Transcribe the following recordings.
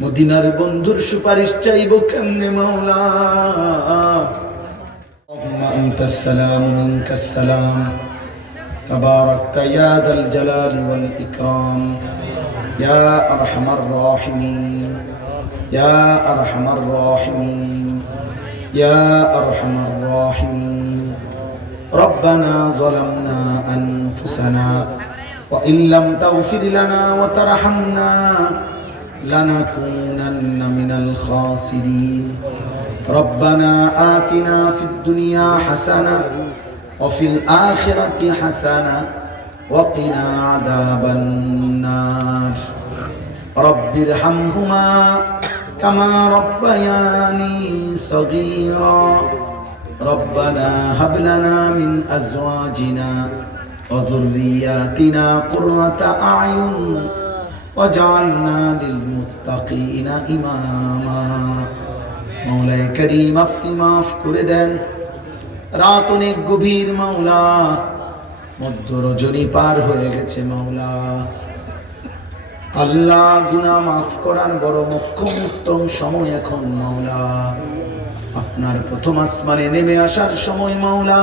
মদিনার বন্ধুর সুপারিশ চাইব কেমনে মাওলা। আল্লাহুম্মা আনতাস সালাম মিনকাস সালাম তাবারাকতা ইয়া যাল জালালি ওয়াল ইকরাম ইয়া আরহামার রাহিমিন ইয়া আরহামার রাহিমিন ইয়া আরহামার রাহিমিন। রব্বানা যালামনা আনফুসানা ওয়া ইল্লাম তাগফির লানা ওয়া তারহামনা لنكونن من الخاسرين ربنا آتنا في الدنيا حسنة وفي الآخرة حسنة وقنا عذاب النار رب ارحمهما كما ربياني صغيرا ربنا هب لنا من أزواجنا وذرياتنا قرة أعين وجعلنا للمتقين إماما مولاي كريم আপনি মাফ করে দেন। রাত অনেক গভীর মাওলা, মধ্য রজনী পার হয়ে গেছে মাওলা। আল্লাহ গুনাহ মাফ করার বড় মোক্ষম উত্তম সময় এখন মাওলা। আপনার প্রথম আসমানে নেমে আসার সময় মাওলা।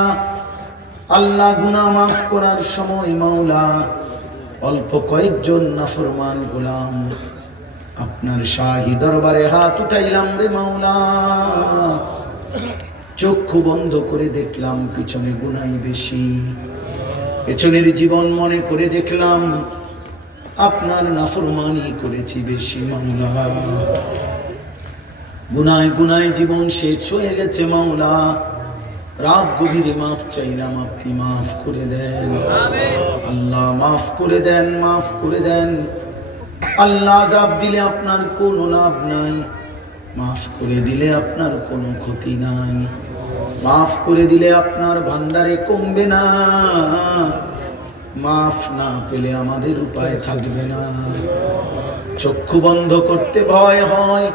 আল্লাহ গুনাহ মাফ করার সময় মাওলা। অল্প কয়েকজন নাফরমান গোলাম আপনার শাহী দরবারে হাত উঠাইলাম রে মাওলা। চক্ষু বন্ধ করে দেখলাম পিছনে গুনাহ বেশি, পেছনের জীবন মনে করে দেখলাম আপনার নাফরমানি করেছি বেশি মাওলা। গুনায় গুনায় জীবন শেষ হয়ে গেছে মাওলা। রাত গভীরে মাফ চাইলাম, আপনি মাফ করে দেন আল্লাহ, মাফ করে দেন, মাফ করে দেন আল্লাহ। আযাব দিলে আপনার কোনো লাভ নাই, মাফ করে দিলে আপনার কোনো ক্ষতি নাই, মাফ করে দিলে আপনার ভান্ডারে কমবে না, মাফ না পেলে আমাদের উপায় থাকবে না। চক্ষু বন্ধ করতে ভয় হয়,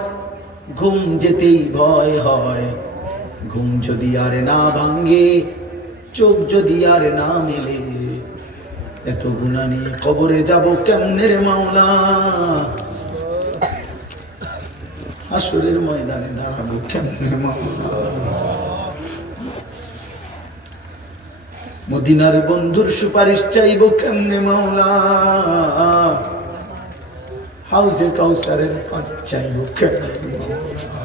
ঘুম যেতেই ভয় হয়। ঘুম যদি আর না ভাঙ্গে, চোখ যদি আর না মেলে, এত গুনাহ নিয়ে কবরে যাব কেমনে রে মাওলা। হাসরের ময়দানে দাঁড়াবো কেমনে মাওলা। মদিনার বন্ধুর সুপারিশ চাইব কেমনে মাওলা। হাউজে কাউসারের পানি চাইব কেমনে মাওলা।